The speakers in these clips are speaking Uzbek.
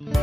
Beni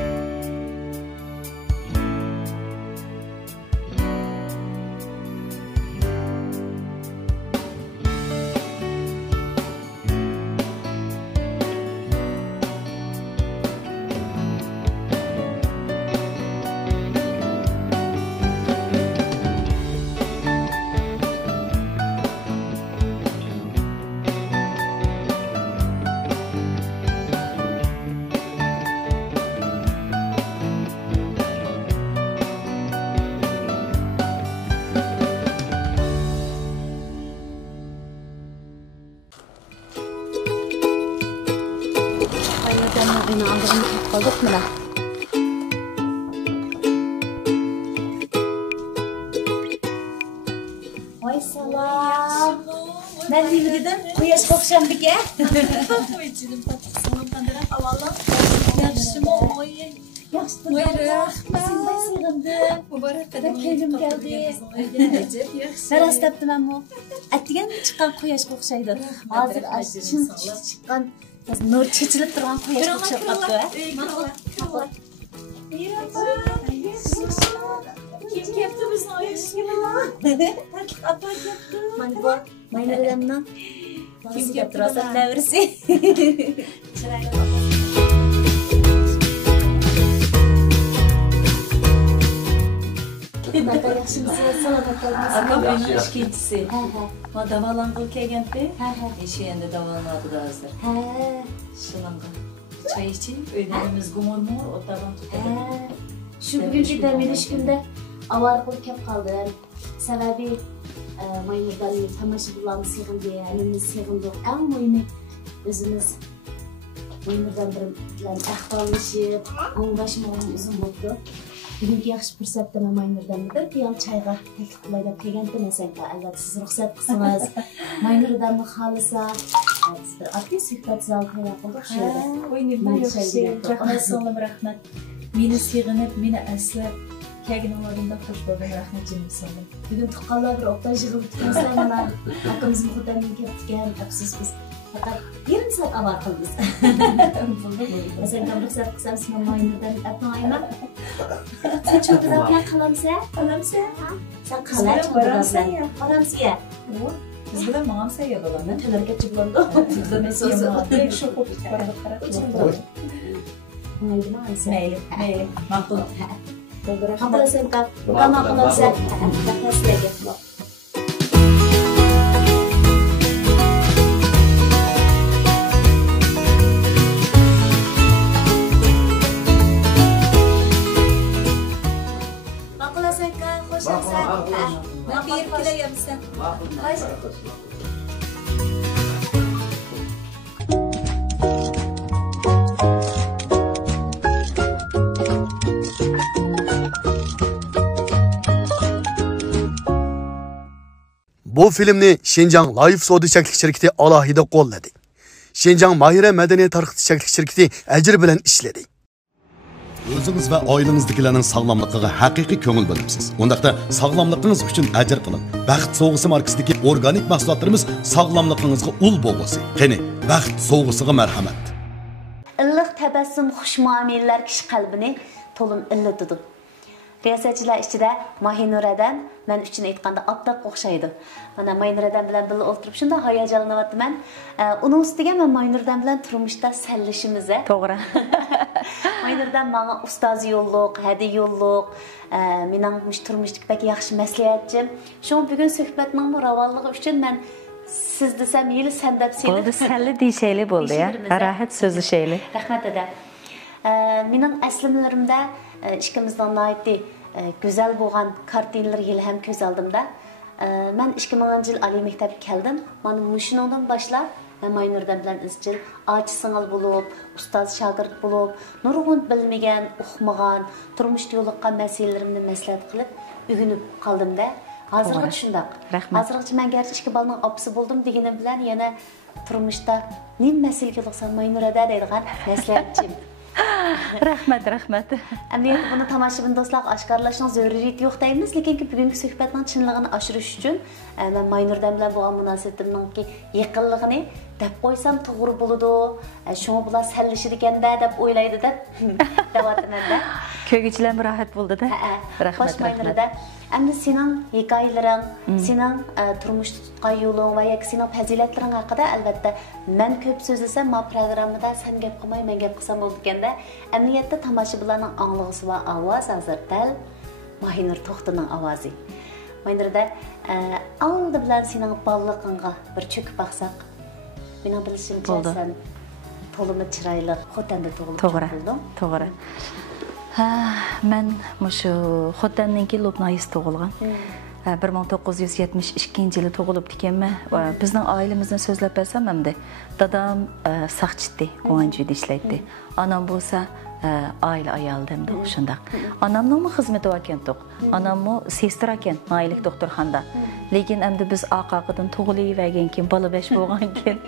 aldığını kaldık mı lan? Vay salam. Ben değil dedim. Kuyaş kokşam bir ke. Oy canım tatlı sana tanıdıran havalı. Yaxşımı oy. Yaxşı. Buyurun. Sizden sığındım. Mübarek kadar Keyfim geldi. Ben rastladım ben bu. Ettigen mi çıkan kuyaş kokşaydı? Hazır aşçın çıkan nur çeçilip duran kuyaş kokşaydı. Kim yaptı bu sayesinde? Apa yaptı? Mana bu maynalardan kim yaptı rasatlar verisi. Nata yaxshimisiz? Salomat bo'lasiz. Aka benim ishkinchisi. Ma davolanqil kelganda, eshi endi davolanadi hozir. Shunga. Çay içeyim, öğlenimiz gumurmur, otadan tutalım. Şu bugünkü demiriş günde avar kılıp kep kaldı. Sebebi maynırdan tamaşıbılarını sığın diye, elimiz sığındık. En mühimi özümüz maynırdan bir ahvallaşıp, anlaşmağın uzun oldu. Bugünkü yaxşı fürsətdə mən maynırdanıdır. Qiyam çayğa təklif qılaylab kelgəndə məsələn, əlbəttə siz ruxsat qısınız. Maynırdanmı xalısa, biz bir adli söhbət zal qıya qıldıq şöyle. Oy nima yaxshi, rahmat so'nglim rahmat. Meni sig'inib, meni aslab kelgan oldimda xush bo'lgan rahmat jinim so'nglim. Bugün tuqqanlar bir oqtay yig'ilib tutgansa mana akamizning xudamdan ketgan afsus biz faqat yarım saat avar qildik. Mesela ruxsat qilsam siz maynırdan atmayman. Sen çok güzel plan kalamsa? Kalamsa? Sen kalay çok güzel plan. Kalamsa? Biz bilan mağam sayya bo'laman. Tələbətçi bulandı. Bizden so'zi shu qo'yib qarab. Mayli, mayli. Ma'qul. Qapılasın qap. Qama qalamsa? Qapılasıga. Ben bir kilo yemişsem. Bu filmni Şinjan Life Soda Çəklik şirkəti alohida qo'lladi. Şinjan Mahira Madaniyat tarixi Çəklik şirkəti ajr bilan ishladi. O'zingiz va oilangizdagilarining sog'lomligiga haqiqiy ko'ngil bo'libsiz. Undaqda sog'lomligingiz uchun ajr qiling. Baxt sovg'isi markasidagi organik mahsulotlarimiz sog'lomligingizga ul bo'lsin. Qani, baxt sovg'isiga marhamat. Illiq tabassum, xush muomalalar kishi qalbini to'lim illatadi. Riyasatchilar ichida Mahinuradan men uchun aytganda aptaq o'xshaydi. Mana Mahinuradan bilan birga o'tirib shunda hayajonlanyapman. Uning ustiga men Mahinuradan bilan turmushda sallishimiz. To'g'ri. Mahinuradan menga ustoz yo'lliq, hadi yo'lliq, mening turmushdagi bak yaxshi maslahatchim. Shu bugun suhbatning ravonligi uchun men siz desem yili sen deb seni. Bo'ldi, salli deyishayli bo'ldi ya. Rahat so'zlashayli. Rahmat eda. Mening aslimlarimda ikkimizdan naiti güzel bo'lgan kartinalar yili ham ko'z oldimda. Men 2000-yil oliy maktabga keldim. Mana shundan boshlab Maynurdan bilan izchil ochi singil bo'lib, ustoz shogird bo'lib, nurg'un bilmagan, o'qimagan, turmushda yo'liqqan masalalarimni maslahat qilib, o'rganib qoldim-da. Hozircha shundaq. Hozircha men garchi ikki bolaning opasi bo'ldim deganim bilan yana turmushda nima masalaga yo'liqsam Maynurada deydigan maslahatchim. Rahmat, rahmat. Endi buni tomoshabin do'stlar oshkorlashning zaruriyati yo'q deymiz, lekin bugungi suhbatning chinligini oshirish uchun men Maynurdan bilan bo'lgan munosabatimning yaqinligini deb qo'ysam to'g'ri bo'ladi. Shunga bular sallishir ekanda deb o'ylaydi deb da'vatmanda. Ko'gichilar rahat bo'ldi-da. Rahmat, Maynurda. Endi sening hikoyalaring, sening turmushda tutgan yo'ling va yoki sening fazilatlaring haqida albatta men ko'p so'zlasam, ma programmada sen gap qilmay, men gap qilsam bo'ldi ekanda, amniyatda tomoshabinlarning anglag'isi va ovoz hozir dal Maynur To'xtining ovozi. Maynurda oldi bilan sening bolalig'ingga bir cho'kib baqsaq, mening bilishimcha sen to'limi chiroyli xotanda tug'ilding. To'g'ri. Men mushu xotanninki Lubnayis tug'ilgan. 1972 yılı tug'ilib ekanman. Bizning oilamizni so'zlab bersam hamda dadam saqchitdi, qo'njida ishlaydi. Anam bo'lsa aile ayaldımdı şundaq. Anamның xizmeti ekan. Anamның sestir ekan, naylik doktorxonada. Lekin endi biz aqaqıdan tug'ilib vergenkin, bala beş bo'lgankin,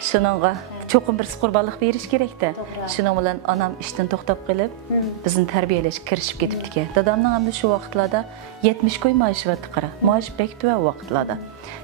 shuningga cho'qim bir qurbonlik berish kerakda. Shuning bilan anam ishdan to'xtab qolib, bizni tarbiyalash kirishib ketibdi. Dadamning endi shu vaqtlarda 70 ko'y maoshi vatdi qara. Maosh bektuva vaqtlarda.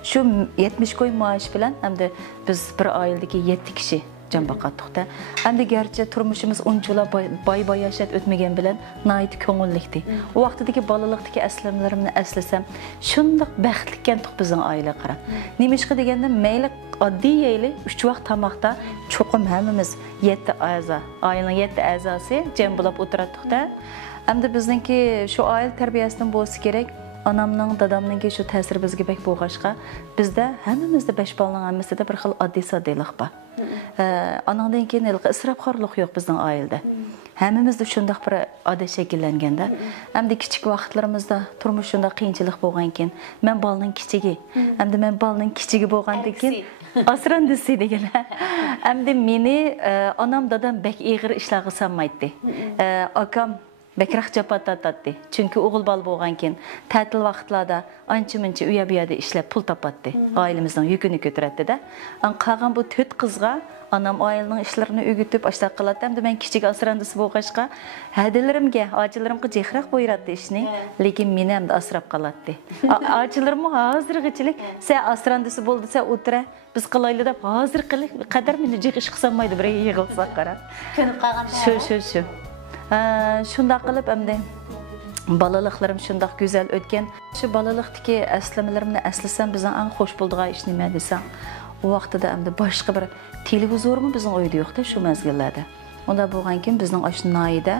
Shu 70 ko'y maosh bilan endi biz bir oiladagi 7 kishi can bakattıqda. Endi gerçi turmuşumuz unçula bay yaşat ötmegen bilen nayit köngüllikdi. O vaqtdaki balalıqdaki əsləmlərimni əsləsəm, şundaq bəxtlikən tuq bizin ailə qara. Nemişqi degəndə meyli addi yeyli 3 vaqt tamaqda çoxum həmimiz 7 əza, ailənin 7 əzası cəm bulab oturatdıqda. Endi bizniki şu ailə tərbiyəsindən bolsa gerek. Anamның, dadamnınki şu təsiri bizə bək boğaşqa, bizdə həmimizdə 5 balının əmmisində bir xil addi-saddilıq var. Anamdan keyin israfxorluq yo'q bizning oilada. Həmimizdə şundaq bir odat şəkillengəndə, həm də kiçik vaxtlarımızda turmuş şundaq qiyinçilik bolğankin, mən balının kiçigi, həm də mən balının kiçigi bolğandikin asrandısı degan. Həm də meni anam dadam bək iğir işlərə sanmaydı. Akam Bekrak japatatdi. Çünkü oğul bal bolğankin, tətil vaxtlarda ança-munça uya-buyada işləb pul tapattı. Ailemizdən yükünü götürətdi də. Qalğan bu 4 qızğa anam ailənin işlərini ögütüb aştaq qılatdı. Həm də mən kiçik asrandısı bolğaşqa hədələrimə, acılarımğa cəxraq buyuratdı işini. Lekin meni həm də asrab qalatdı. Acılarım hazırgıçılıq, sən asrandısı boldu, sən otura, biz qılaylı da hazır qılıq, qədər məni cəxiş qısanmaydı, bir yığılsaq qara. Könüb qalğan. Şu. Şundaq qılıb əmdə balalıqlarım şundaq gözəl ötken. Şu balalıqdakı əsləmələrimni əsləsəm bizə ən xoş bulduğu iş nimə desəm, o vaxtda əmdə başqa bir televizorumu bizim oyda yoxdu şu məzgillərdə. Onda bolğankin bizning aşinayida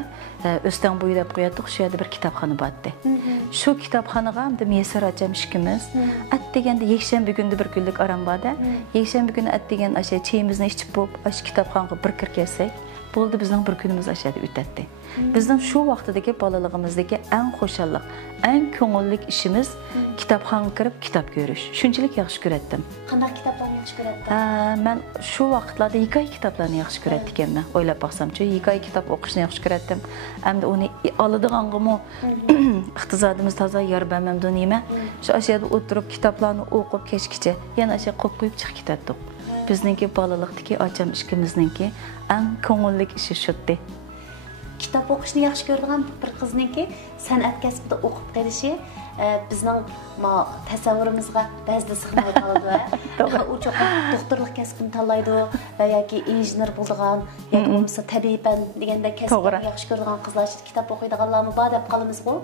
östən boyulab qoyatdıq, şu yerdə bir kitabxana batdı. Şu kitabxanaga əmdə Meysar açam işkimiz. Ət degəndə yekşənbə gündə bir günlük aram bardı. Yekşənbə günü ət degən aşağı çayımızı içib bo'lib, aş kitabxanaga bir kir kelsək, bo'ldi bizning bir kunimiz aşağıda o'tadi. Bizning şu vaqtdagi bolalığımızdagi eng xo'shallik, eng ko'ngillik ishimiz kitobxonaga kirib kitob ko'rish. Shunchalik yaxshi ko'ratdim. Qanday kitoblarni yaxshi ko'ratding? Men shu vaqtlarda hikoya kitoblarni yaxshi ko'ratdim ekanman. O'ylab baqsam-chi, hikoya kitob o'qishni yaxshi ko'ratdim. Hamda uni oladiganimni iqtisodimiz toza yor bermamdi nima. Shu aşağıda o'tirib kitoblarni o'qib kechgacha yana shu qo'yib qo'yib chiqib ketdik. Bizningki bolalikdagi ocham ishkimizningki eng ko'ngillik ishi shuddi. Kitap o'qishni yaxshi ko'radigan bir qizninki san'at kasbida o'qib qolishi bizning tasavvurimizga ba'zida sig'may qoladi. U cho'qim doktorlik kasbini tanlaydi va yoki injener bo'ladigan yoki bo'lmasa tabiiy fan deganda kasbni yaxshi ko'radigan qizlar kitap o'qiydiganlarmi bor deb qolamiz-ku.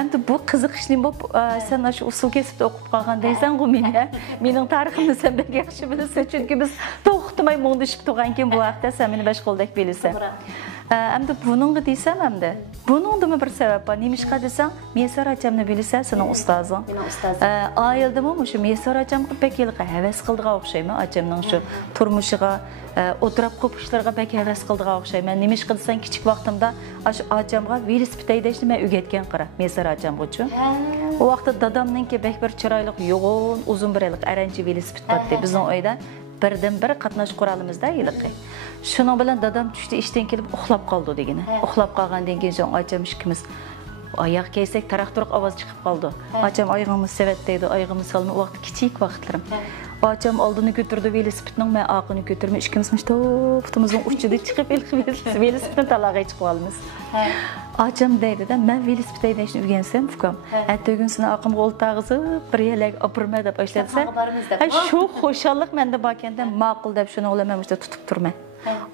Endi bu qiziqishli bo'lib, sen shu usul kasbda o'qib qolgan deysan-ku meni. Mening tariximni sen bek yaxshi bilasan, chunki biz to'xtamay mo'ndishib turgankin bu vaqtda sen meni bashqoldek bilasan. Endi buningga desam hamda, buningda bir sabab bor. Nemişqa desam, Meysar achamni bilasan, sening ustozing. Mening ustozim. Ayildimi shu Meysar achamga bek yilqa havas qildigan o'xshayman. Achamning shu turmushiga, o'tirib qo'pishlarga bek havas qildigan o'xshayman. Nemişqa desam, kichik vaqtimda shu achamga velosiped haydashni men o'rgatgan qara. Meysar acam uchun. O vaqtda dadamninki bek bir chiroyli, yo'g'on, uzun bir yillik aranchi velosiped botdi bizning uyda. Birdan bir qatnash quralimizda yiliqi. Shuning bilan dadam tushdi ishdan kelib uxlab qoldi degani. Uxlab qolgandan keyin so'ng acham ishkimiz oyoq kiysak taraq-turuq ovoz chiqib qoldi. Acham oyog'imiz sevat deydi, oyog'imiz solma vaqt kichik vaqtlarim. Acam aldığını götürdü velosipedinin, ben ağını götürme. İkimiz putumuzun uçuda çıkıp velosipedin talağa çıkıp alımız. Acam deydi de, ben velosipedayı işini öğrensem, fukam. Hatta gün sonra ağım qol tağızıp, bir yerler apırma da başladıysa, şu hoşallık mende bakende maqul dep şunu olamam işte tutup durma.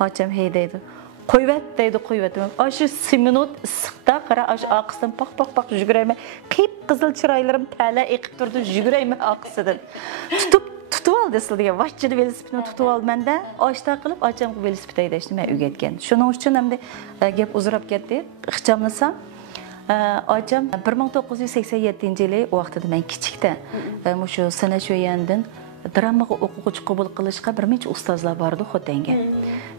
Acam hey deydi. Qoyvat deydi, qoyvat. Aşı 1 minut ısıqda qara aş aqısdan paq жүгірәйме. Qip qızıl çıraylarım pələ eqib durdu, жүгірәйme aqısıdan. Tutup aldı degan. Vaqtida velosipedni tutup aldı menda. Aşta qilib acam velosipedda haydashni men o'rgatgan. Shuning uchun hamda gap uzrab ketdi. Ixchamlasam acam 1987-yili vaqtida men kichikda shu Sanashoyandan dramaga o'quvchi qabul qilishga bir necha ustozlar bordi Xotanga.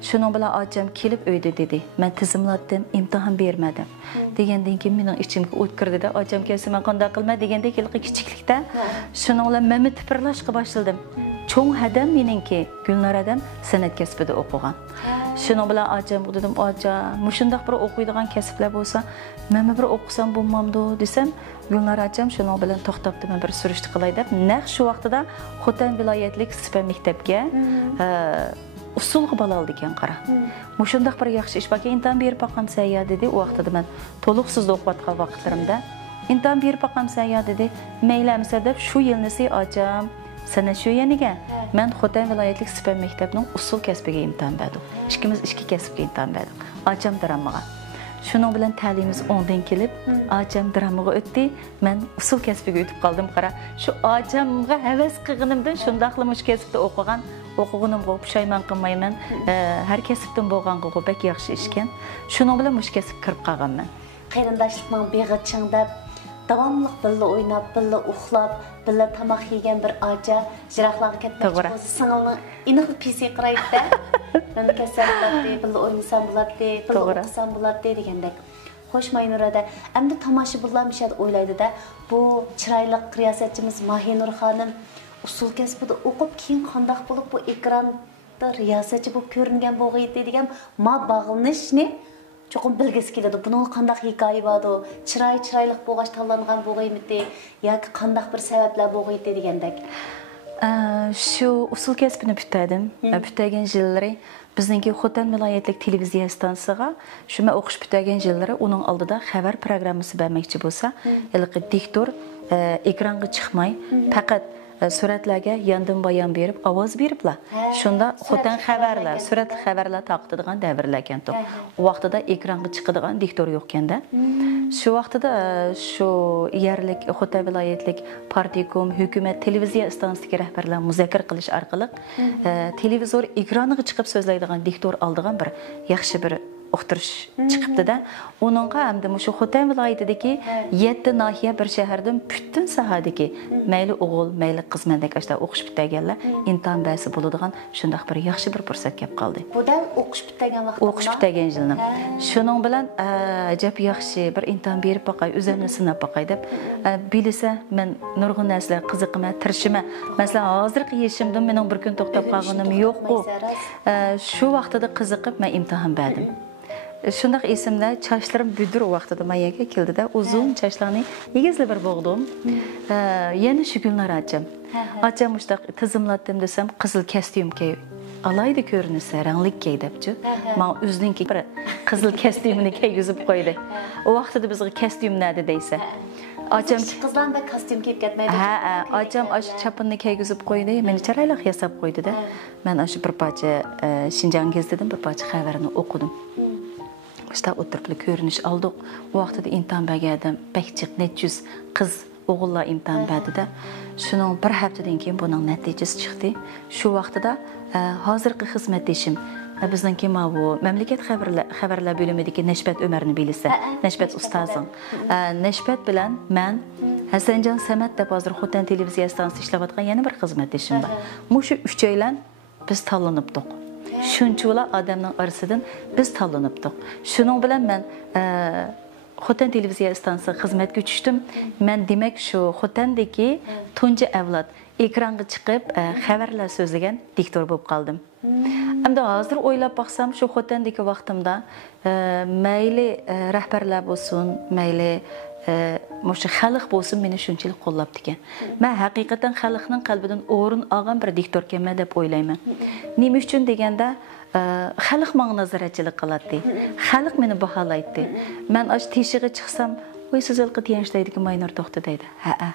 Shuning bilan acam kelib uyda dedi. Men tizimlatdim, imtihon bermadim. Degandan keyin mening ichimga o't kirdida, acam kelsa men qanday qilma degandek kichiklikda shuning bilan men tipirlashga boshladim. Cho'ng hadam meningki Gulnor adam san'at kasbida o'qigan. Shuning bilan acam dedim, acam, mushundaq bir o'qiydigan kasblar bo'lsa, men bir o'qisam bo'lmamdi desam, Gulnor acam shuning bilan to'xtabdi, men bir surishti qilay deb, naq shu vaqtida Xotan viloyatlik Sipa maktabga usulga bala oldi ekan qara. Mushundaq bir yaxshi ish baka imtihon berib baqam sayya dedi. U vaqtida men to'liqsiz o'qiyotgan vaqtlarimda imtihon berib baqam sayya dedi. Maylamsa deb shu yilnisi acam Sanashoyaniga men Xotan viloyatlik Sipa maktabining usul kasbiga imtihon berdim. Ikkimiz ikki kasbga imtihon berdik. Acam dramaga. Shuning bilan ta'limimiz 10dan kelib, acam dramaga o'tdi. Men usul kasbiga o'tib qoldim qara. Shu acamga havas qilganimdan shundaqla mush kasbda o'qiganimga pushaymon qilmayman. Har kasbdan bo'lganga bak yaxshi ishkan. Shuning bilan mush kasbga kirib qolganman. Qarindoshlikning beg'ichingda davomli birga o'ynab, birga uxlab, birga tomoq yegan bir acha jiroqlarga ketmoqchi bo'lsa, singilni iniq pisi qiraydi-da. Meni kasallatdi, birga o'ynasam bo'ladi, birga o'qisam bo'ladi degandek. Xo'sh Maynurada, endi tomoshabinlar mishad o'ylaydi-da, bu chiroyli riyosatchimiz Mahinur xonim usul kasbida o'qib, keyin qandoq bo'lib bu ekranda riyosatchi bo'lib ko'ringan bo'g'aydi degan ma bag'lanishni cho'qim bilgisi keladi. Buning qanday hikoya bordi? Chiroyli bo'g'ash tanlangan bo'g'aymidi yoki qanday bir sabablar bo'g'aydi degandek. Shu usul kasbini bitadim. Bitagan yillari bizningki Xotan viloyatlik televiziya stansiyasiga shu men o'qish bitagan yillari uning oldida xabar programmasi bermoqchi bo'lsa, ilqi diktor ekranga chiqmay, faqat suratlarga yandan bayon berib, ovoz beriblar. Shunda Xotan xabarlar, suratli xabarlar taqdidigan davrlar ekan. U vaqtida ekranga chiqadigan diktor yo'q ekanda. Shu vaqtida shu yerlik Xotan viloyatlik partikom, hukumat televiziya stansiyasiga rahbarlar muzokara qilish orqali televizor ekraniga chiqib so'zlaydigan diktor oldigan bir yaxshi bir uqtirish chiqibdi-da. Uningga hamda shu Xotan viloyatidagi 7 nahiya bir shahardan butun sahadagi mayli o'g'il, mayli qiz mendek ashta o'qish bitaganlar imtihon bersa bo'ladigan shundaq bir yaxshi bir fursat kelib qoldi. Bu da o'qish bitagan vaqtda. O'qish bitagan yilnim. Shuning bilan ajab yaxshi bir imtihon berib boqay, o'zimni sinab boqay deb bilsa men nurg'un narsalar qiziqima, tirishima. Masalan, hozirgi yeshimdan mening bir kun to'xtab qolganim yo'q-ku. Shu vaqtida qiziqib men imtihon berdim. Shundaq esimda chochlarim budur vaqtida mayaga keldida uzun chochlarni egizli bir bo'g'dim. Yana shu Gulnor acam. Acam shtaq tizimlatdim desam qizil kostyum kiy. Alayda ko'rinsa ranglik kiy debchi. Men o'zimniki bir qizil kostyumni kiygizib qo'ydi. O vaqtida bizga kostyum nadi deysa. Acam qizlar da kostyum kiyib ketmaydi. Acam ash chapinni kiygizib qo'ydi. Meni chiroyli yasab qo'ydi-da. Men ash bir parcha Shinjang gezdidim, bir parcha xabarini o'qidim. İşte o'tirib ko'rinish oldik. O vaqtida imtihon bergandim. Bakchiq netjuz qiz o'g'illar imtihon berdi-da. Shuning bir haftadan keyin buning natijasi chiqdi. Shu vaqtida hozirgi xizmatdeshim bizningki bu mamlakat xabarlar bo'limidagi Nashbat Umarni bilsa, Nashbat ustozim. Nashbat bilan men Hasanjon Samat deb hozir Xotan televiziya stansiyasida ishlayotgan yana bir xizmatdeshim bor. Mushu 3 oylan biz tanlanibdik. Shunchalar odamning orasidan biz tanlanibdik. Shuning bilan men Xotan televiziya stansiyasiga xizmatga tushdim. Men demak shu Xotandagi tunji avlod ekranga chiqib xabarlar so'zlagan diktor bo'lib qoldim. Hem de hazır oylab baxsam, şu xotandagi vaqtimda mayli rahbarlar bo'lsin, mayli Moşu xalq bo'lsin meni shunchalik qo'llabdi ekan. Men haqiqatan xalqning qalbidan o'rin olgan bir diktorkanman deb o'ylayman. Nima uchun deganda xalq menga nazoratchilik qiladi. Xalq meni baholaydi. Men ash teshiga chiqsam, "Voy siz ilqi tiyanchlaydi Maynur to'xta" deydi. Ha.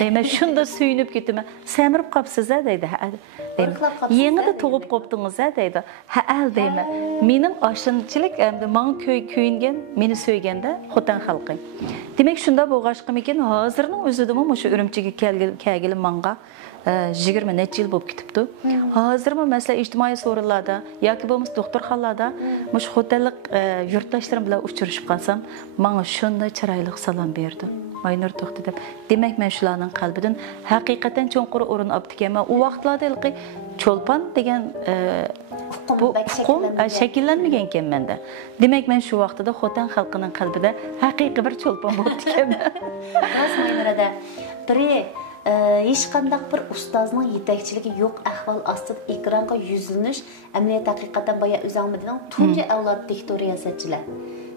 Deyman shunda suyunib ketaman. Samirib qopsiz deydi. Ha. Yengida tug'ib qopdingiz deydi. Ha deyman. Mening oshunchilik endi menga kuyingan, meni so'yganda xotin xalqi. Demek shunda bo'lg'ashqimikin hozirning o'zida shu Urumchiga kelgili menga 20 necha yil bo'lib ketibdi. Hozirmi masalan ijtimoiy so'rinlarda yoki bo'lmasa doktorxonalarda shu xotinlik yurtdoshlarim bilan uchrashib qolsam, menga shunday chiroyli salom berdi. Maynur to'xta deb. Demak, men shularning qalbidan haqiqatan cho'nqur o'rin olib ekanman. U vaqtlarda ilqi cho'lpon degan shakllanmagan ekan menda. Demak, men shu vaqtida xotin xalqining qalbida haqiqiy bir cho'lpon bo'lib ekanman. Rost Maynurada biri hech qanday bir ustozning yetakchiligi yo'q ahvol ostida ekranga yuzlanish amaliyat haqiqatan boya o'zingizning tunji avlod diktor riyosatchilar.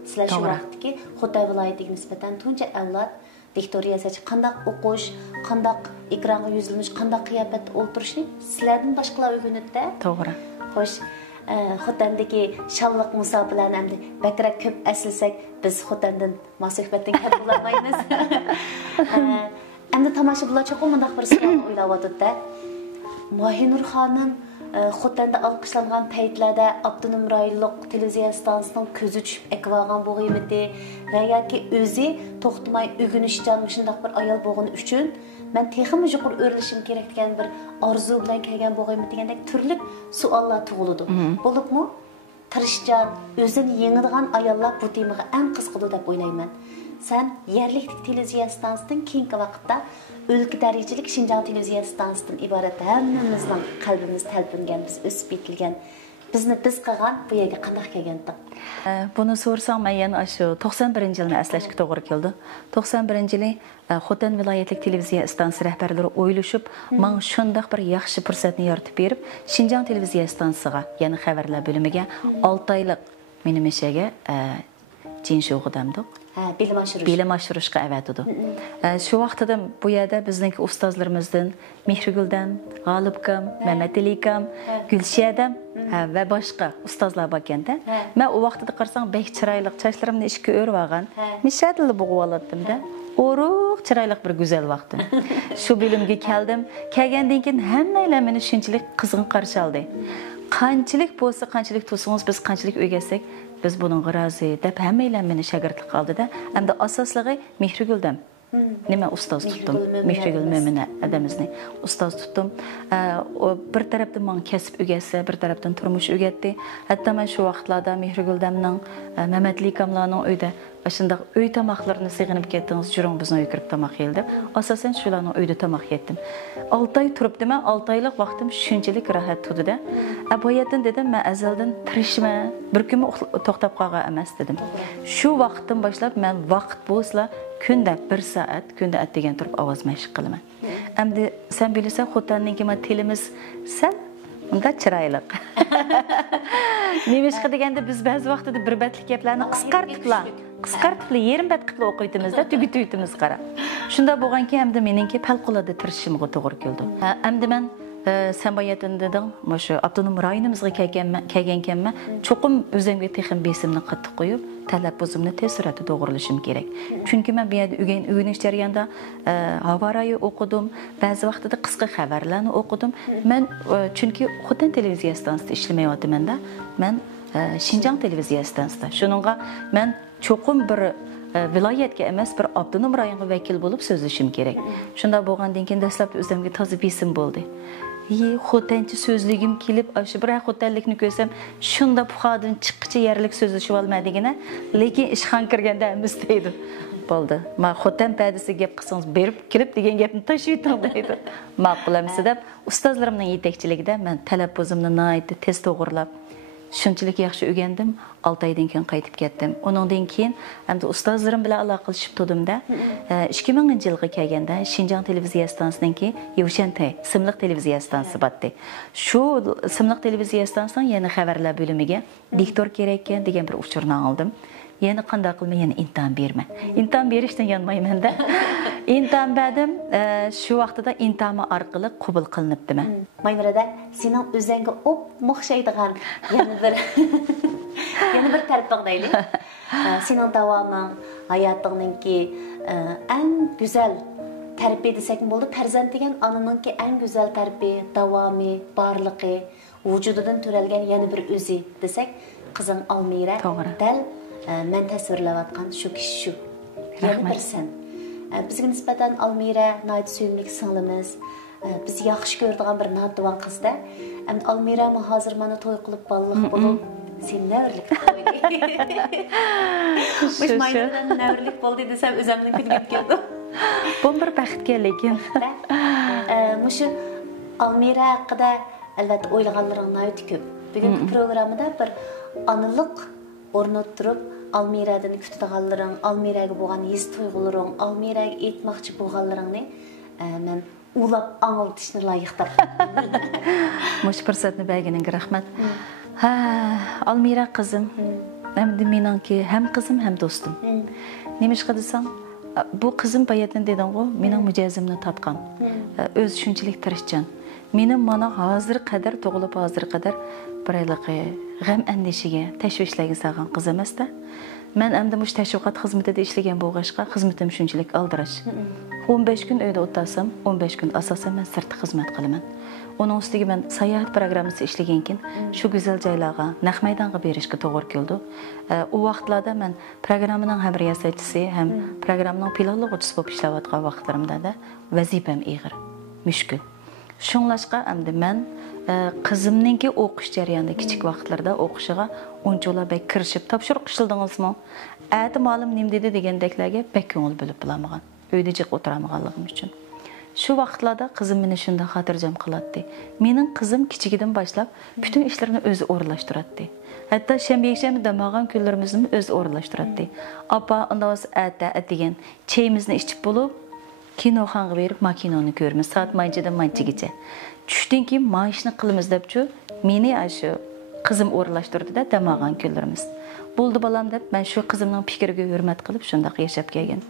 Sizlar shu vaqtdagi Xotay viloyatiga nisbatan tunji avlod diktor riyosatchi qanday o'qish, qanday ekranga yuzlanish, qanday qiyofatda o'tirishni sizlardan boshqalar o'rganadi-da. To'g'ri. Xo'sh, Xotandagi shalliq musobalarni endi bakrak ko'p asilsak, biz Xotandan ma'suhbatdan kab bo'lmaymiz. Endi tomoshabinlar cho'qim mundaq bir savol o'ylayotdi-da. Mahinur xonim Xotanda alqishlangan paytlarda avtonom rayonlik televiziya stansiyasining ko'zi tushib ekvagan bo'lg'imidi va yoki o'zi to'xtamay o'rganishchan shundaq bir ayol bo'lgani uchun men texnik yuqori o'rlashim kerak degan bir orzu bilan kelgan bo'lg'imidi degandek turli savollar tug'iladi. Bo'libmi? Tirishchan, o'zini yengadigan ayollar bu temaga eng qiziqadi deb o'ylayman. Sen yerlik televiziya stansiyasidan keyingi vaqtda o'lka darajalik Şinjan televiziya stansiyasidan iborat hammamizning qalbimiz talpingan, biz o'sib yetilgan, bizni biz qilgan bu yerga qanday kelgandik? Buni so'rsam men yana shu 91-yilni eslashga to'g'ri keldi. 91-yili Xotan viloyatlik televiziya stansiyasi rahbarlari o'ylashib, men shunday bir yaxshi fursatni yaratib berib, Şinjan televiziya stansiyasiga, ya'ni xabarlar bo'limiga 6 oylik meni meshaga jinshi o'qidimdik. Bilim aşırışqa əvədidir. Şu vaxtda bu yerdə bizdeki ustozlarimizdan Mehriguldan, G'olibkam, Mehmetlikam, Gulshadam və başqa ustozlar bakanda. Mən o vaxtda qarasam bək chiroyli, çaşlarımni ishga o'rib olgan, mishadilni bo'g'ib olatdim-da. O'ruq chiroyli bir go'zal vaqtim. Shu bilimga keldim. Kelgandan keyin hammalar meni shunchalik qizg'in qarshi oldi. Qanchalik bo'lsa, qanchalik to'singiz, biz qanchalik o'rgatsak, biz bunun razı deb hammalar meni shogirdlik qildi-da. Hamda asosligi Mehriguldan. Nima ustoz tutdim. Mehrigul Mo'mina adamizni ustoz tutdim. Bir tarafdan men kasb o'rgatsa, bir tarafdan turmush o'rgatdi. Hatto men shu vaqtlarda Mehriguldamning Mehmetlikamlarning uyda aşında öy tamaklarını sığınıp gettiniz, jurong bizni uy kirib tamak yedi. Asasen shularning uyda tamak yetdim. 6 oy turibdim, 6 oylik vaqtim shunchalik rahat turdi-da. Bu yerdan dedim, men azaldan tirishma, bir kun to'xtab qolgan emas dedim. Shu vaqtdan boshlab men vaqt bo'lsa, kunda 1 soat, kunda degan turib ovoz mashq qilaman. Endi sen bilirsan, Xotanning tilimiz sal unda chiroyli. Nemishqa deganda biz ba'zi vaqtda bir batlik gaplarni qisqartib yerim bat qilib o'qiytimizda, tugitimiz qara. Shunda bo'lganki, hamda meningki palqulada tirishimga to'g'ri keldi. Hamda men Sambayatın dedim, şu avtonom rayonimizga kelganman, cho'qim o'zimga texim besimni qattiq qo'yib, talaffuzimni tez sur'atda to'g'rilashim kerak. Chunki men bu yerda o'rganish jarayonida havo rayi o'qidim, ba'zi vaqtida qisqa xabarlarni o'qidim. Men chunki Xotan televiziya stansiyasida ishlamayapman-da, men Şinjan televiziya stansiyasida. Shuningga men cho'qim bir viloyatga emas, bir avtonom rayonga vakil bo'lib so'zlashim kerak. Shunda bo'lgandan keyin dastlabda o'zimga toza besim bo'ldi. Xotancha so'zligim kelib, shu bir xotanlikni ko'rsam, shunda buxodan chiqqıcha yerlik so'zlashib olmadigina, lekin ishxon kirganda istaydi. Bo'ldi. Men xotan pardasi gap qilsangiz berib kelib degan gapni tashiydim deydi. Ma'qulamsiz deb ustozlarimning yetakchiligida men talaffuzimni nihoyatda tez to'g'rilab, Shunchalik yaxshi o'rgandim. 6 oydan keyin qaytib ketdim. Ondan keyin hamda ustozlarim bilan aloqalashib turdimda 2000-yilga kelganda Xinjiang televiziya stansiyasiniki Yevshantay ismli televiziya stansiyasi batdi. Shu ismli televiziya stansiyasining yana xabarlar bo'limiga diktor kerak ekan degan bir uchurni oldim. Yana qanday qilma, yana imtihon berma. Imtihon berishdan yanmayman-da. İmtihan berdim, şu vaqtida imtihon orqali qabul qilinibdimi? Maymurada sening o'zingga o'xshaydigan yana bir tarafing deyli. Sening davoming, hayotingninki eng go'zal tarbiya desak bo'ldi. Farzand degan onaninki eng go'zal tarbiya, davomi, borligi, vujudidan turalgan yana bir o'zi desak, qizing Almira dal men tasvirlayotgan shu kishi shu. Yana bir sen. Bizga nisbatan Almira nayt suyumlik singlimiz, biz yaxshi ko'radigan bir notvan qizda. Endi Almira hozir mana to'y qilib balliq bo'lib, sen navrlik qo'ydi. Mush maylidan navrlik bo'ldi desam o'zimning kulgim keldi. Bu bir baxtga lekin. Mush Almira haqida albatta o'ylaganlaring nayt ko'p. Bugungi programmada bir anılık o'rnab turib Almiradan kutadiganlaring, Almiraga bo'lgan his tuyg'ularing, Almiraga aytmoqchi bo'lganlaringni men ulab anglitishni loyiq topdim. Mush fursatni berganinga rahmat. Ha, Almira qizim. Endi meningki ham qizim, ham do'stim. Nima ish qilsam, bu qizim bayatdan dedim-ku, mening mijozimni topgan. O'z shunchalik tirishchan. Meni mana hozir qadar tug'ilib hozir qadar bir ayliqi g'am andishiga, tashvishlarga solgan qiz emas-da. Men endi mush tashviqot xizmatida ishlagan bo'lg'ashqa xizmatim shunchalik aldirash. 15 kun uyda o'tirsam, 15 kun asosan men sirtda xizmat qilaman. Onun ustiga men sayohat programmasi ishlagankin, shu go'zal joylarga, naq maydonga berishga to'g'ri keldi. U vaqtlarda men programmaning ham riyosatchisi, ham programmaning pilotlovchisi bo'lib ishlayotgan vaqtlarimda vazifam ig'ir, mushkul. Shunlashqa endi men qizimninki o'qish jarayonida kichik vaqtlarda o'qishiga unchalar bek kirishib topshiriq qildingizmi? Ati ma'lum nim dedi degandeklarga bek ko'ngil bo'lib bilamagan. Uyda jiq o'tiramaganligim uchun. Shu vaqtlarda qizim meni shunda xotirjam qiladi. Mening qizim kichigidan boshlab bütün ishlarni o'zi o'rinlashtiradi. Hatto shanba-yakshanba damagan kunlarimizni o'zi o'rinlashtiradi. Apa undan ata degan chayimizni ichib bo'lib kinoxonga berib makinoni ko'ramiz. Soat manchadan manchigacha. Tushdan keyin maishni qilamiz debchu meni shu qizim o'rinlashtirdi-da damagan kunlarimiz. Bo'ldi balam deb men shu qizimning fikriga hurmat qilib shunday yashab kelgan.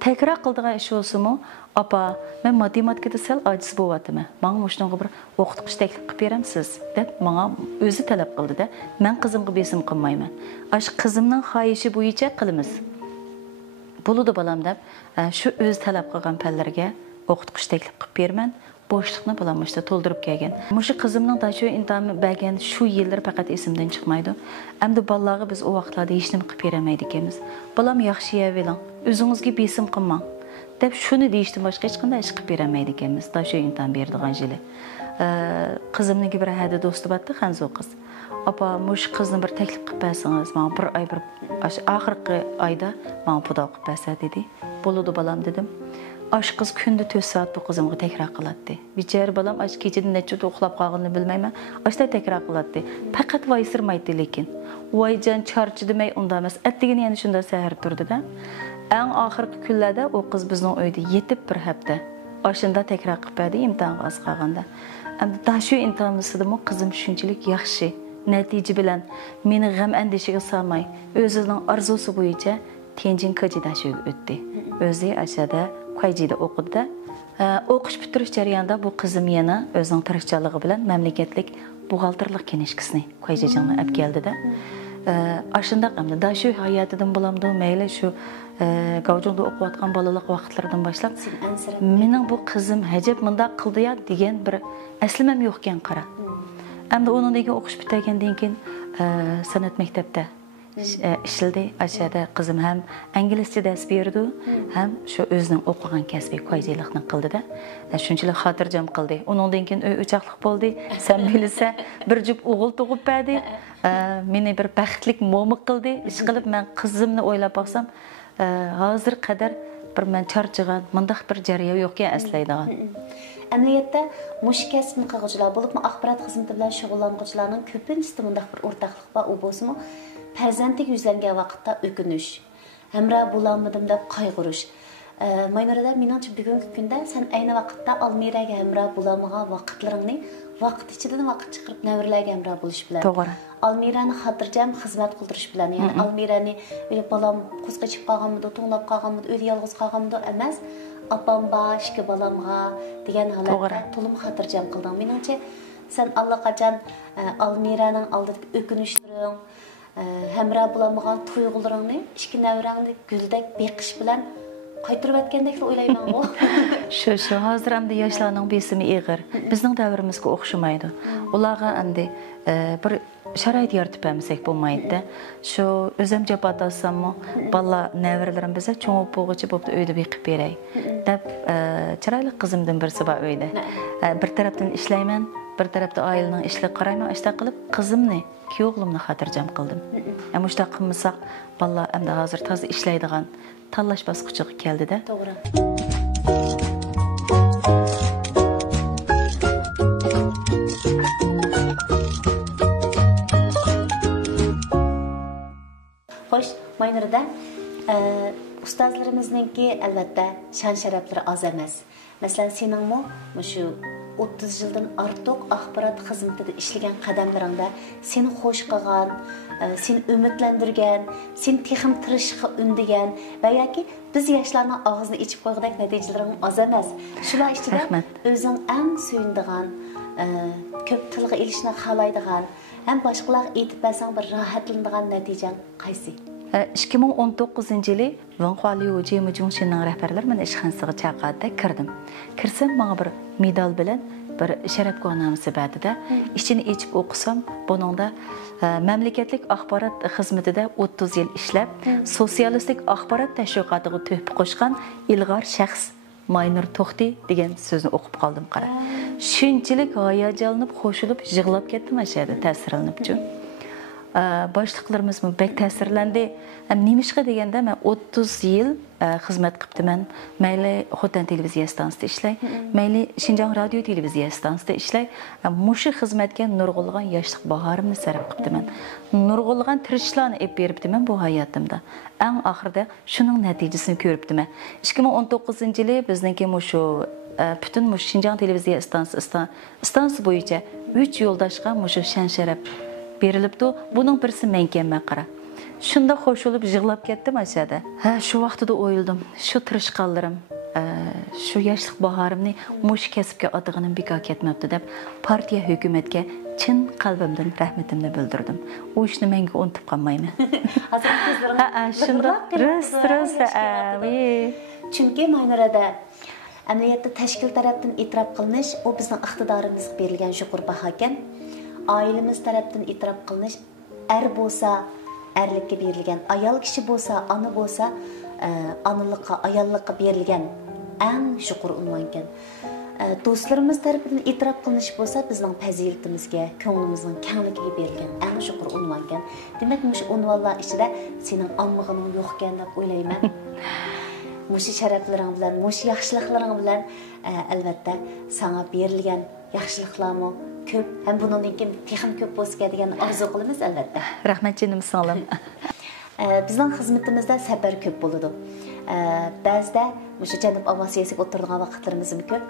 Tekrar qildigan ish olsa-mu, apa, men matematikada sal ojiz bo'lyapman. Menga mushunga bir o'qitqish taklif qilib beramsiz deb menga o'zi talab qildi-da, men qizimga besim qilmayman. Ash qizimning xohishi bo'yicha qilamiz. Bo'ldi balam deb shu o'z talab qilgan fanlarga o'qitqish taklif qilib berman. Boşluqni bilanmışda to'ldirib kelgan. Mushu qizimning dashu imtihon bergan shu yillar faqat esimdan chiqmaydi. Endi bolalarga biz o vaqtlarda hech nima qilib beramaydi ekanmiz. Bolam yaxshi yeveling, o'zingizga besim qilmang deb shuni deyishdan boshqa hech qanday ish qilib beramaydi ekanmiz. Dashu imtihon berdigan yili. Qizimning bir hadi do'sti batdi, Xanzo qiz. Apa, mush qizni bir taklif qilib bersangiz, men bir oy bir oxirgi oyda men pudo qilib bersa dedi. Bo'ldi balam dedim. Aş kız künde 4 saat bu kızımı tekrar kılattı. Biçare balam aş geceden neçe uxlab qalğanını bilmeyman. Aşta tekrar kılattı. Faqat vaysırmaydı lekin. Vaycan çarçı demey unda emas. Atdigini yani şunda səhər turdu da. Ən axırki günlərdə o qız bizning uyda yetib bir hafta. Aşında tekrar qilib berdi imtihonga az qolganda. Endi da shu imtihonimizda qizim shunchalik yaxshi natija bilan meni g'am andishiga solmay, o'zining orzusi bo'yicha Tianjin Kajida shu o'tdi. O'zi aşada Kajida o'qidi. O'qish bitirish jarayonida bu qizim yana o'zining tirikchiligi bilan mamlakatlik buxgalterlik kenishkisini Kajijani olib keldi-da. Aşında qamda da shu hayotidan bo'lamdi, mayli shu Gavjongda o'qiyotgan balalik vaqtlardan boshlab mening bu qizim hajab munda qildi-ya degan bir aslimam yo'q ekan qara. Endi onundan o'qish bitirgandan keyin san'at maktabida ishildi. Aşağıda qizim ham inglizcha ders berdi, ham shu o'zining o'qigan kasbiy qo'yjilikni qildi-da. Shunchalik xotirjam qildi. Onundan keyin uy o'choqlik bo'ldi. Sen bilsa bir jup o'g'il tug'ib berdi. Meni bir baxtlik mo'mi qildi. Ish qilib men qizimni o'ylab baqsam, hozir qadar bir men charchagan, mundaq bir jarayon yo'q ekan aslaydigan. Əməliyyatda muş kəsbini qılğıcılar, bulubmu axbarat xizməti bilan şug'ullanğıcılarning ko'pinchisi bundaq bir o'rtaqlik bor, u bo'lsa-mu farzandiga yuzlangan vaqtda o'kinish, hamroh bo'lolmadim deb qayg'urish. Maynurada meningcha bugungi kunda sen ayni vaqtda Almiraga hamroh bo'lolmagan vaqtlaringni vaqt ichidan vaqt chiqarib navralarga hamroh bo'lish bilan. To'g'ri. Almirani xotirjam xizmat qildirish bilan, ya'ni Almirani o'ylab balam qo'zg'achib qolganmidi, to'nglab qolganmidi, o'zi yolg'iz qolganmidi emas, opam bor, ikki balamga degan holatda to'lim xotirjam qilding. Meningcha sen allaqachon Almiraning oldida o'kinishlaring, hamroh bo'lolmagan tuyg'ularingni ikki navrangni guldek beqish bilan qaytirib o'tgandek o'ylayman u. Shu hozir hamda yoshlarning besimi ig'ir. Bizning davrimizga o'xshamaydi. Ularga endi bir sharoit yaratib bermasak bo'lmaydi. Shu o'zim javob olsammi, balla navralarim biza cho'ngib bo'g'ichi bo'lib uyda beqib beray deb chiroyli qizimdan birisi bor uyda. Bir tarafdan ishlayman, bir tarafda oilaning ishlariga qarayman, ishda qilib qizimni, kuyovlimni xotirjam qildim. Ammo shunday qilmasak, balla endi hozir toza ishlaydigan tanlash bosqichiga keldi-da. To'g'ri. Xo'sh, Maynurda ustozlarimizningki albatta shon sharaflari oz emas. Masalan, seningmi shu 30 yildan ortiq axborot xizmatida ishlagan qadamlaringda seni xush qilgan, seni umidlantirgan, seni texim tirishga undigan va yoki biz yoshlarning og'zini ichib qo'ygan natijalaring oz emas. Shular ichida o'zing eng suyundigan, ko'p tilga ilishni xohlaydigan, ham boshqalar aytib bersang bir rohatlanadigan natijang qaysi? 2019-yili Vanxuali Uji Mujungshinning rahbarlari meni ishxonasiga chaqirdi, kirdim. Kirsam menga bir medal bilan bir sharaf ko'rnamasi berdida, ichini ichib o'qisam, buningda mamlakatlik axborot xizmatida 30 yil ishlab, sotsialistik axborot tashviqotiga tuhfa qo'shgan ilg'or shaxs Maynur To'xti degan so'zni o'qib qoldim qara. Shunchalik hayajonlanib, qo'shilib, yig'lab ketdim ashada ta'sirlanibchi. Boshliqlarimiz bek ta'sirlandi. Nemishqa deganda men 30 yil xizmat qilibman. Mayli Xotan televiziya stansiyasida ishlay, mayli Shinjong radio televiziya stansiyasida ishlay. Mushu xizmatga nurg'ulg'an yoshlik bahorimni sarf qilibman. Nurg'ulg'an tirishlarni olib beribman bu hayotimda. Eng oxirida shuning natijasini ko'ribman. 2019-yili bizningki mushu butun mushu Shinjong televiziya stansiyasi bo'yicha 3 yo'ldoshga mushu shan sharaf berilibdi. Buning birisi menga qara. Shunda qo'shilib yig'lab ketdim ashada. Shu vaqtida o'yildim. Shu tirishqanlarim, shu yoshlik bahorimni mush kasbga otig'inim bekor ketmabdi deb partiya hukumatga chin qalbimdan rahmatimni bildirdim. U ishni menga unutib qolmayman. Hozir qizlarim shunda rost. Chunki Maynurada amaliyotda tashkil tarafdan e'tirof qilinish, u bizning iqtidorimizga berilgan yuqori baho ekan. Ailemiz tarafdan e'tirof qilinish, er bo'lsa erlikka berilgan, ayol kishi bo'lsa, ona bo'lsa, onalikqa, ayollikqa berilgan eng yuqori unvon ekan. Do'stlarimiz tarafından e'tirof qilinish bo'lsa, bizning fazilatimizga, ko'nglimizning kengligiga berilgan eng yuqori unvon ekan. Demak, shu unvonlar ichida sening omig'ining yo'q ekan deb o'ylayman. Mush sharaflaring bilan, mush yaxshiliklaring bilan albatta sana berilgan yaxshiliklarmi ko'p, ham bundan keyin texim ko'p bo'lsa degan orzu qilamiz albatta. Rahmat jinim singlim. Bizning xizmatimizda safar ko'p bo'ladi. Ba'zida mush janub avasiyasiga o'tiradigan vaqtlarimiz ko'p.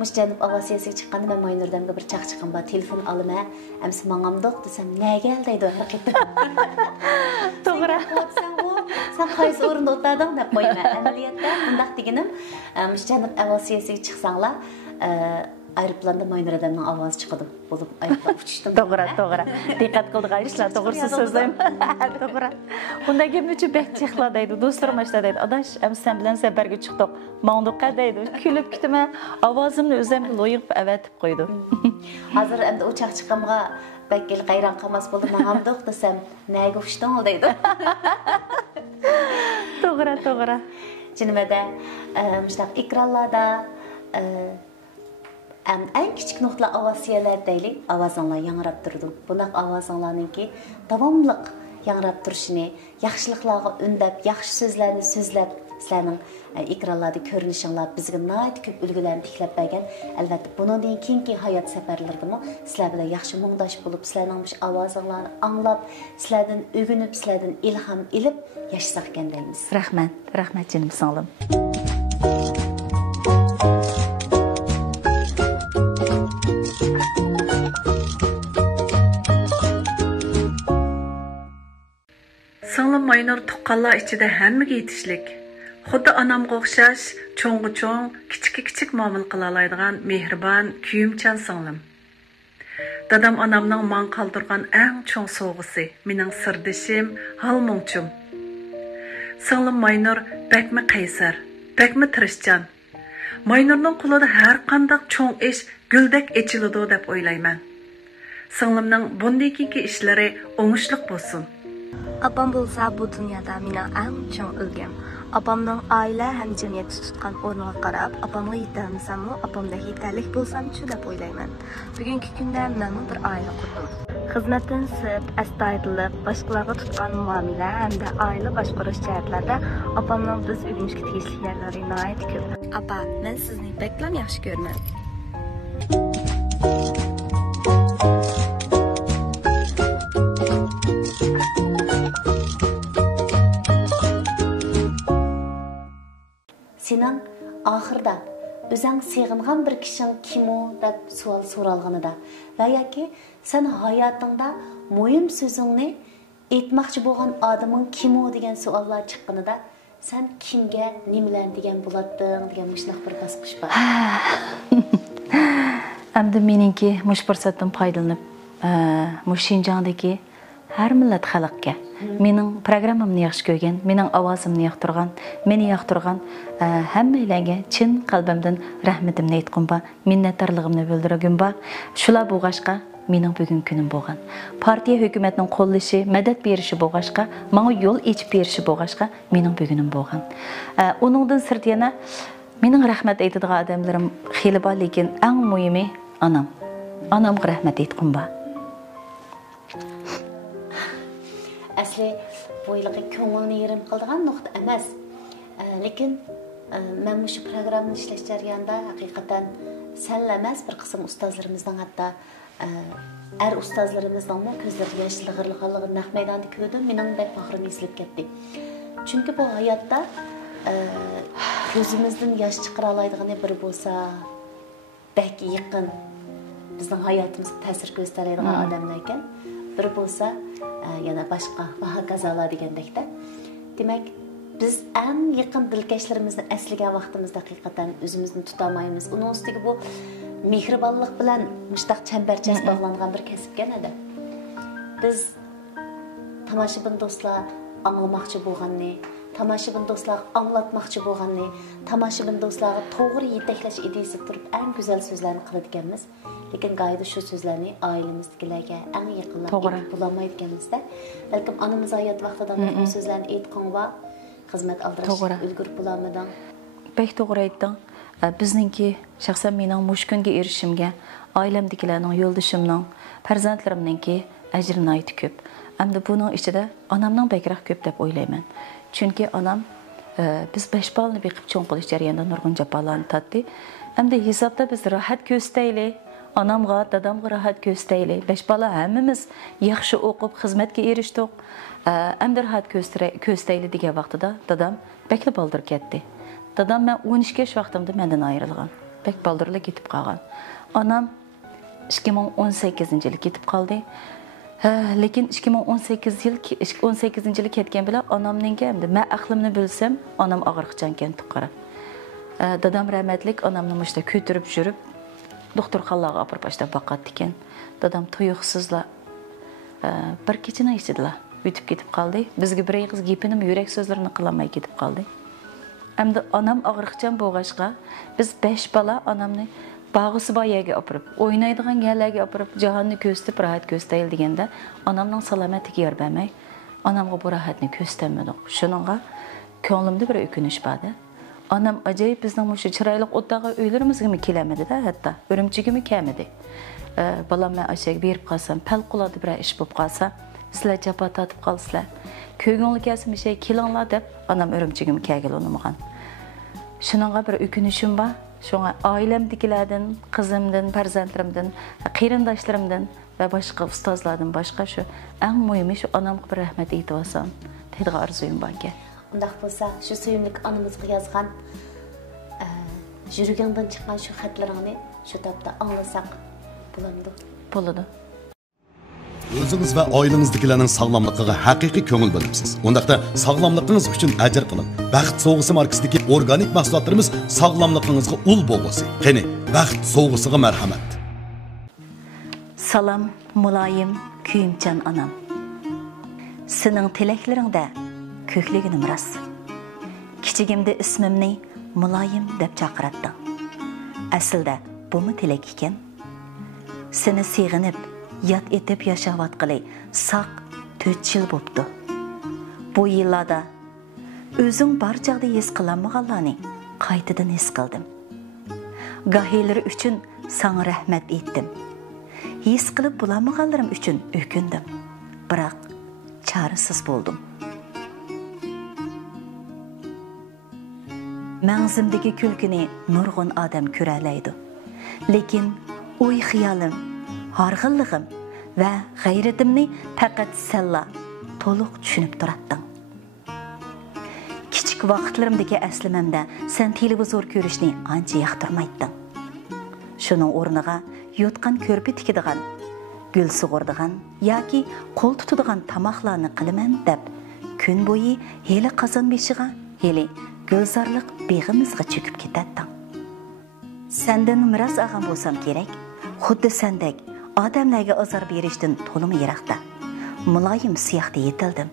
Mush janub avasiyasiga chiqqanda men Maynurdamga bir chaqchiqim bor, telefon olaman, amsi mangamdoq desam, "Nega deydi haqiqatan?" To'g'ri. Sen qaysi o'rinda o'tirding deb qo'yman. Amaliyotda bundaq deganim, mush janub avasiyasiga chiqsanglar, aeroplanda Maynurdamning ovozi chiqadi. Bo'lib aeroplan uchishdim. To'g'ri. Diqqat qildigan ishlar to'g'risi so'zlayman. To'g'ri. Bunday gapni uchun bek chexla deydi. Do'stlarim ashta deydi. Adash, sen bilan safarga chiqdik. Mangduqqa deydi. Kulib kitaman. Ovozimni o'zim loyiq avatib qo'ydi. Hozir endi uchoq chiqimga bakil qayron qilmas bo'ldi. Mangduq desam, nega uchding deydi. To'g'ri. Jinimada mushtaq ekranlarda eng kichik nuqtalar avasiyalar deylik, ovozinglar yangrab turdi. Bunaqa ovozinglarningki davomliq yangrab turishini, yaxshiliklarga undab, yaxshi so'zlarni so'zlab, sizlarning ekranlarda ko'rinishinglar bizga nihoyat ko'p ulgularni tiklab bergan. Albatta, bundan keyingi hayot safarlaridami sizlar bilan yaxshi muңdosh bo'lib, sizlarning bu ovozinglarni anglab, sizlardan o'rganib, sizlardan ilhom olib yashasak ekan deymiz. Rahmat jinim singlim. Singlim Maynur tuqqanlar ichida hammaga yetishlik. Xuddi anamga o'xshash, cho'ng, kichik muomala qila oladigan mehribon, kuyimchan singlim. Dadam anamning man qoldirgan eng cho'ng sovg'isi, mening sirdishim, halmo'ngchim. Singlim Maynur bakmi qaysar, bakmi tirishchan. Maynurning qo'lida har qanday cho'ng ish guldek echiladi deb o'ylayman. Singlimning bundagi ishlari o'ngishli bo'lsin. Apam bo'lsa bu dunyoda mening eng cho'ng o'lgim. Apamning oila ham jamiyatda tutgan o'rniga qarab, apamga yetolmasammi, apamdek yetarlik bo'lsam-chi deb o'ylayman. Bugungi kunda men bir oila qurdim. Xizmatdan sip, astoydillik, boshqalarga tutgan muomala hamda oila boshqarish jihatlarida apamning biz o'rganishga tegishli yerlari nihoyat ko'p. Apa, men sizni beklam yaxshi ko'raman. Senin ahırda özün sevgin bir kişinin kim o deb sual soralğanıda ve ya ki sen hayatında mühim sözünü etmekçi bo'lgan adamın kim o degan suallar çıqqanıda sen kimge nimeler degan bo'lading degan müşnaq bir basqış var. Endi meningki mush fursatdan foydalanib, mush Şinjandagi har millat xalqqa mening programmamni yaxshi ko'rgan, mening ovozimni yoqtirgan, meni yoqtirgan hammalarga chin qalbimdan rahmatimni aytqim bor, minnatdorligimni bildirgim bor. Shular bo'lg'ashqa mening bugun kunim bo'lgan. Partiya hukumatning qo'llashi, madad berishi bo'lg'ashqa, menga yo'l ochib berishi bo'lg'ashqa mening bugunim bo'lgan. Uningdan sirt yana mening rahmat aytadigan odamlarim xili bor, lekin eng muhimi anam. Anamga rahmat aytqim bor. Asli bu yılki ko'ngilni yerim qildigan nuqta emas. Lekin men bu programmani ishlash jarayonida haqiqatan sanla emas bir qism ustozlarimizdan hatto ustozlarimizdan ko'zlari yoshlig'irlig'ini naq maydonda ko'rdim. Mening bek bag'rim esilib ketdi. Chunki bu hayotda ko'zimizdan yosh chiqara oladigan biri bo'lsa, bek yaqin bizning hayotimizga ta'sir ko'rsatadigan odamlar ekan. Bir bo'lsa yana boshqa va hokazolar degandekda. Demak, biz eng yaqin dilkashlarimizni asliga vaqtimizda haqiqatan o'zimizni tuta olmaymiz. Uning ustiga bu mehribonlik bilan mushtaq chambarchas bog'langan bir kasbgan edi. Biz tomoshabin do'stlar anglamoqchi bo'lganni, tomoshabin do'stlar anglatmoqchi bo'lganni, tomoshabin do'stlarga to'g'ri yetaklash ideyasi turib eng go'zal so'zlarni qiladiganmiz. Lekin gayda şu sözlerini ailemizdekilerge en yakınlar bulamaydıklarımızda. Belki anımız hayat vaxtıdan bu sözlerini aytqan va xizmat aldırış ülgürüp bulamadan. Pek doğru aytdın. Bizninki şahsen mening mush kunga erishimga, ailemdekilarning, yo'ldishimning, farzandlarimninki ajri nihoyat ko'p. Hamda buning ichida onamning bekroq ko'p deb o'ylayman. Chunki onam biz 5 balni beqib cho'ng qilish jarayonida nurg'un jafolarni tatdi. Hamda hisobda biz rohat ko'staylik. Anamga, dadamga rahat ko'staylik. 5 bola hammamiz yaxshi o'qib, xizmatga erishdik. Hamda rahat ko'staylik degan vaqtida dadam bekli baldir ketdi. Dadam men 12 yosh vaqtimda mendan ayrilgan. Bek baldirli ketib qolgan. Anam 2018-yil ketib qoldi. Lekin 2018-yil ketgan bilan onamninki hamda men aqlimni bilsam, onam og'riqchan ekan tuqqara. Dadam rahmatlik onamni mushta ko'tirib yurib doktorxonaga olib borib baqatdi ekan. Dadam tuyuqsizla bir kechani ichida o'tib ketib qoldi. Bizga bir og'iz gapini, yurak so'zlarini qilmay ketib qoldi. Hamda onam og'riqchan bo'lg'ashqa biz 5 bola onamni bag'isi bor yerga olib borib, o'ynaydigan yerlarga olib borib, jahonni ko'zitib rahat ko'stayil deganda onamning salomatiga yor bermay, onamga bu rahatni ko'rsatmadik. Shuningga ko'nglimda bir o'kinish bor. Anam acayip bizning mushu chiroyli o'tdaga uylarimizga kelamadi-da, hatto Urumchiga kelmadi. Balam men ashak berib qolsam, pal quladi bir ish bo'lib qolsa, sizlar japa tatib qolsizlar. Köygünlü kelsin bir şey kilanglar deb anam örümçigim kelgel onumgan. Şununğa bir ökünüşüm var. Şuna ailemdekilerden, kızımdan, farzandlarimdan, qeyrindoshlarımdan ve başka ustozlardan başka şu en mühimi şu anamga bir rahmet aytib olsam deydigan arzuyum barki. Undaq bo'lsa, shu suyimlik onamizga yozgan yuragingdan chiqqan shu xatlaringni shu topda anglasak bo'lamdi. Bo'ladi. O'zingiz va oilangizdagilarning sog'lomligiga haqiqiy ko'ngil bo'libsiz. Undaqda sog'lomligingiz uchun ajr qiling. Baxt sovg'isi markasidagi organik mahsulotlarimiz sog'lomligingizga ul bo'lsin. Qani, baxt sovg'isiga marhamat. Salam, mulayim, kuyimchan anam. Sening tilaklaringda ko'kliginim ras. Kichigimda ismimni mulayim deb chaqiratding. Aslida bumi tilak ekan. Seni sig'inib yat etib yashayotg'ili saq 4 yil bo'pti. Bu yillarda o'zing barchada his qilmaganlarni qaytadan his qildim. Gahilari uchun sana rahmat etdim. His qilib bulamaganlarim uchun o'kindim. Biroq çaresiz bo'ldim. Mağzımdaki külkini nurg'un odam ko'ralaydi. Lekin o'y xiyolim, harg'inligim va g'ayratimni faqat senla to'liq tushunib turatding. Kichik vaqtlarimdagi aslimamda sen televizor ko'rishni ancha yoqtirmayding. Shuning o'rniga yotgan ko'rpa tikadigan, gul sug'urdigan yoki qo'l tutadigan tamoqlarni qilaman deb kun bo'yi heli qozon beshiga, heli gulzorliq beg'imizga cho'kib ketading. Sendan miros olgan bo'lsam kerak, xuddi sendek odamlarga azor berishdan to'limi yiroqda. Muloyim siyoqda yetildim.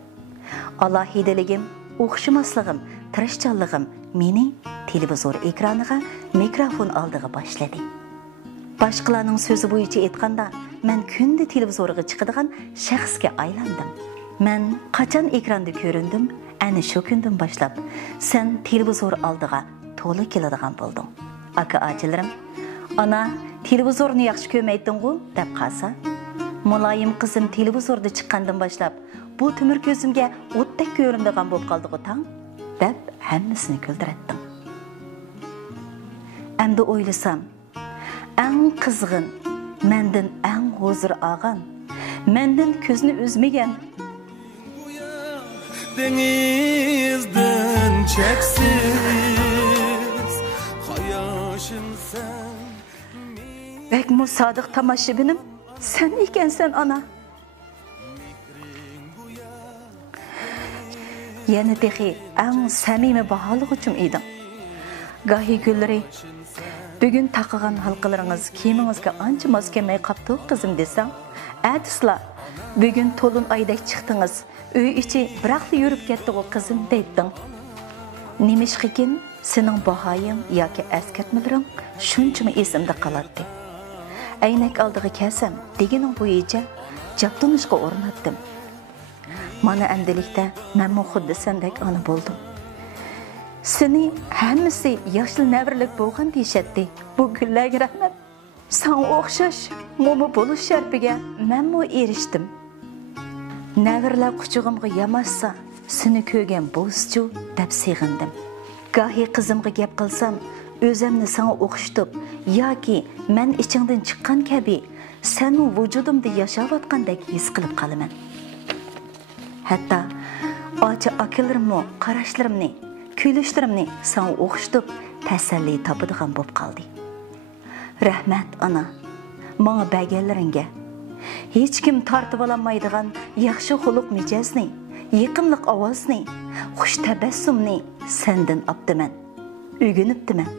Alohidaligim, o'xshamasligim, tirishchanligim meni televizor ekraniga, mikrofon oldiga boshladi. Başqalarning so'zi bo'yicha aytganda, men kunda televizorga chiqadigan shaxsga aylandim. Men qachon ekranda ko'rindim, ana shu kundan boshlab sen televizor oldiga to'la keladigan bo'lding. Aka-achilarim, ana televizorni yaxshi ko'rmayding-ku deb qalsa, muloyim qizim televizorda chiqqandan boshlab bu timir ko'zimga o'tdek ko'rinadigan bo'lib qoldi-ku tang deb hammasini kuldiratdim. Endi o'ylasam, eng qizg'in, mendan eng huzur olgan, mendan ko'zni uzmagan denizden cheksiz hayoshim sen. Bek musodiq tomoshabinim sen ekansan ana. Yana dehi eng samimiy baholiq uchun eding. Gahi gullari bugun taqagan halqalaringiz kiyimingizga ancha mos kelmay qopti qizim desam, atisla bugun to'lin oydak chiqdingiz. Uy ichi biraqli yurib ketdi o qizim deyding. Nemishqikin sening bahoying yoki eskartmalaring shunchami esimda qoladi. Aynak oldiga kelsam, deganing bo'yicha jabtunishga o'rnatdim. Mana endilikda men xuddi sendek ona bo'ldim. Seni hammasi yoshli navrlik bo'lgan deyishadi. Bu gullarga rahmat. Sana o'xshash mo'mi bo'lish sharpiga menmo erishdim. Navrlar quchug'imga yamashsa, seni ko'rgan bo'zchu deb seg'indim. Gahi qizimga gap qilsam, o'zimni sana o'xshatib yoki men ichingdan chiqqan kabi seni vujudimda yashayotgandek his qilib qolaman. Hatto ocha akalarimni, qarashlarimni, kulishlarimni sana o'xshatib tasalli topadigan bo'lib qoldi. Rahmat ana, menga berganlaringga. Hech kim tortib olmaydigan yaxshi xuluq mijozni, yiqimliq ovozni, xush tabassumni sendan opdiman. O'rganibdiman.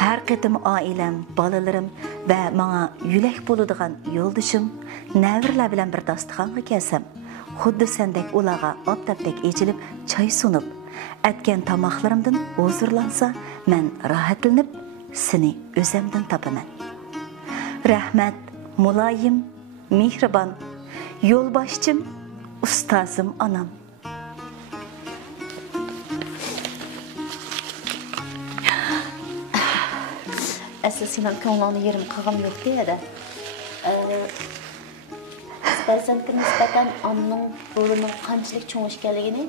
Har qitim oilam, bolalarim va menga yulak bo'ladigan yo'ldishim navrlar bilan bir dasturxonga kelsam, xuddi sendek ularga optabdek echilib choy sunib, atgan tomoqlarimdan huzurlansa, men rohatlanib seni o'zimdan topaman. Rahmat, muloyim, mehribon, yo'lboshchim, ustozim onam. Asli senin ko'nglingni yerim qilg'im yo'q deydi. farzandga nisbatan onaning rolining qanchalik cho'ng ekanligini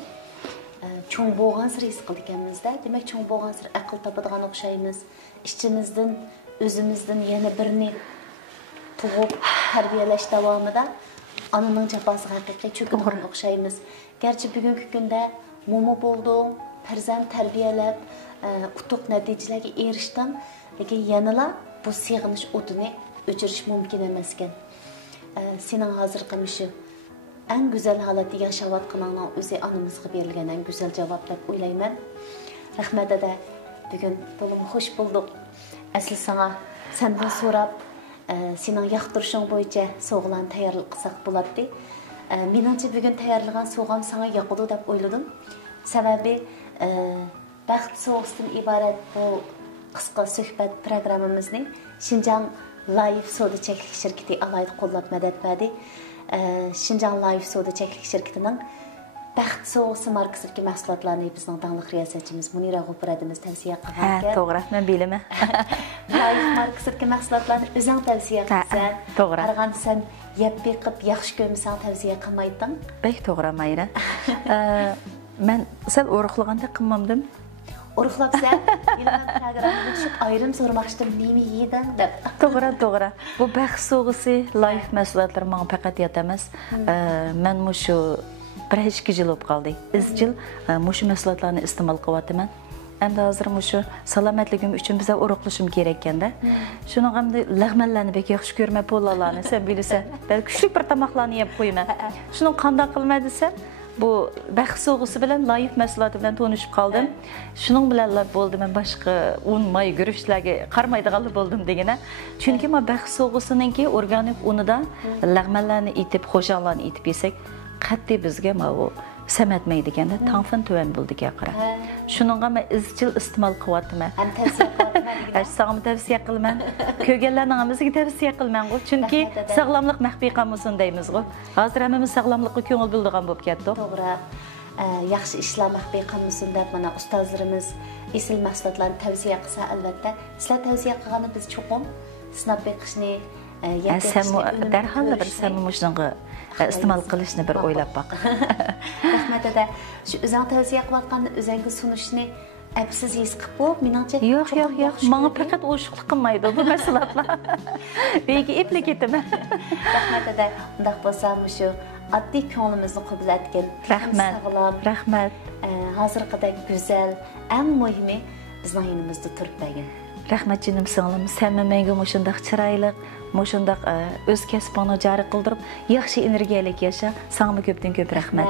cho'ng bo'lgan sir his qildik ekanmizda. Demak, cho'ng bo'lgan sir aql topadigan o'xshaymiz. Ichimizdan, o'zimizdan yana birini tug'ib tarbiyalash davomida onaning jafosi haqiqiy cho'kadigan o'xshaymiz. Garchi bugungi kunda momo bo'ldim, farzand tarbiyalab, utuq natijalarga erishdim, lekin yanala bu sig'inish o'tini o'chirish mumkin emas ekan. Sening hozir qilmishi eng go'zal holatda yashayotganingning o'zi onamizga berilgan eng go'zal javob deb o'ylayman. Rahmat dada, bugun to'lim xush bo'ldik. Asli sana sendan so'rab, sening yoqtirishing bo'yicha sovg'alarni tayyorlab qilsak bo'ladi. Menimcha bugun tayyorlagan sovg'am sana yoqadi deb o'yladim. Sababi baxt so'g'isidan iborat bu qisqa suhbat programmamizni Şinjan Life Soda Çeklik Şirketi alayda qo'llab madad berdi. Şinjan Life Soda Çeklik Şirketining baxt so'g'isi markasidagi mahsulotlarni bizning dangliq riyosatchimiz Munira G'o'piradimiz tavsiya qilgan. Ha, to'g'ri, men bilaman. Life markasidagi mahsulotlarni o'zing tavsiya qilsan. To'g'ri. Qarag'an sen yeb beqib yaxshi ko'rmasang tavsiya qilmayding. Bek to'g'ri Mayra. Men sal o'riqlaganda qilmamdim. Urug'labsan, yana programmaga tushib ayrim so'ramoqchidim, nima yeding deb. To'g'ri. Bu baxt so'g'isi Life mahsulotlari menga faqat yot emas. Men mushu 1-2 yil bo'lib qoldi. Izchil mushu mahsulotlarni iste'mol qilyapman. Endi hozir mushu salomatligim uchun biza uruqlashim kerak ekanda. Shuning hamda lag'manlarni bek yaxshi ko'rmay bo'lalarni sen bilsan. Ben kuchli bir tomoqlarni yeb qo'yaman. Shuning qanday qilmay desam, bu baxt so'g'isi bilan Life mahsuloti bilan tanishib qoldim. Shuning bilan bo'ldi, men boshqa un, may, guruchlarga qarmaydigan bo'ldim degina. Chunki men baxt so'g'isininki organik unidan lag'manlarni etib, xo'jalarni etib yesak, qat'iy bizga bu samatmaydi ekanda, tanfin tuvan bo'ldi qara. Shuningga men izchil iste'mol qilyapman. Ham tavsiya qilaman. Sog'im tavsiya qilaman. Ko'rganlarning hamisiga tavsiya qilaman. Chunki sog'lomlik maxfiy qolmasin deymiz-ku. Hozir hammamiz sog'lomlikqa ko'ngil bildigan bo'lib ketdi. To'g'ri. Yaxshi ishlar maxfiy qolmasin deb mana ustozlarimiz esil mahsulotlarni tavsiya qilsa, albatta, sizlar tavsiya qilgani biz cho'qim sinab beqishni, darhol bir samimishni iste'mol qilishni bir o'ylab boq. Rahmat dada, shu o'zing tavsiya qilayotgan o'zingga sunishni absiz his qilib qo'yib, meningcha yo'q. Menga faqat o'shiqlik qilmaydi bu mahsulotlar. Begi iplik etaman. Rahmat dada, undaq bo'lsa, shu oddiy ko'nglimizni qabul etgan. Rahmat. Hozirgidek go'zal, eng muhimi bizning yonimizda turibdi. Rahmat jinim singlim, sen menga mushundaq chiroyli, mushundaq o'z kasbini jari qildirib, yaxshi energiyalik yasha. Sanga ko'pdan ko'p rahmat.